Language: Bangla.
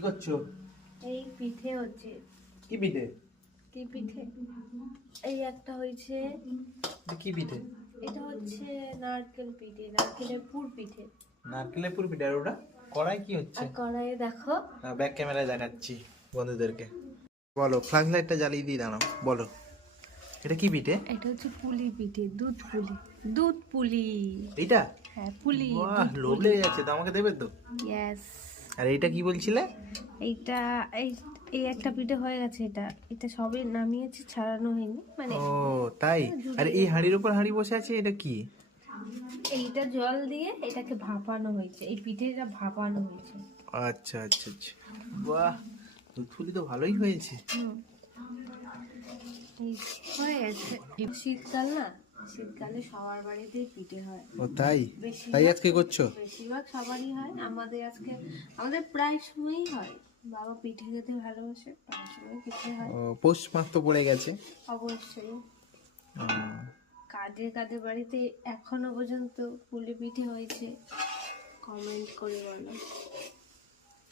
কি করছো? এই পিঠে হচ্ছে। কি পিঠে? কি পিঠে? এই একটা হয়েছে। কি পিঠে? এটা হচ্ছে নারকেল পিঠে, নারকেলের পুর পিঠে। নারকেলের পুর পিঠে। আর ওটা কড়াই কি হচ্ছে? আর কড়াইয়ে দেখো। ব্যাক ক্যামেরায় দেখাচ্ছি বন্ধুদেরকে। বলো, ফ্ল্যাশ লাইটটা জ্বালিয়ে দিয়ে দাঁড়াও, বলো এটা কি পিঠে? এটা হচ্ছে পুলি পিঠে, দুধ পুলি। দুধ পুলি। এইটা? হ্যাঁ, পুলি। বাহ, লোভ লেগে যাচ্ছে তো, আমাকে দেবে তো? ইয়েস। আর এইটা কি বলছিলে? এইটা এই এই একটা পিঠে হয়ে গেছে। এটা এটা সবে নামিয়েছি, ছাড়ানো হয়নি মানে। ও তাই? আর এই হাঁড়ির উপর হাঁড়ি বসে আছে, এটা কি? এইটা জল দিয়ে এটাকে ভাপানো হয়েছে, এই পিঠেটা ভাপানো হয়েছে। আচ্ছা আচ্ছা আচ্ছা, বাহ, দুধপুলি তো ভালোই হয়েছে। এই হয়ে গেছে। শীতকাল না, শীতকালে সবার বাড়িতেই পিঠে হয়। ও তাই? তাই আজকে করছো? বেশিরভাগ সবারই হয়। আমাদের প্রায় সময়ই হয়। বাবা পিঠে খেতে ভালোবাসে, প্রায় সময় পিঠে হয়। ও, পৌষ মাস তো পড়ে গেছে। অবশ্যই। ও, কাদের কাদের বাড়িতে এখনো পর্যন্ত পুলি পিঠে হয়েছে, কমেন্ট করে বলো।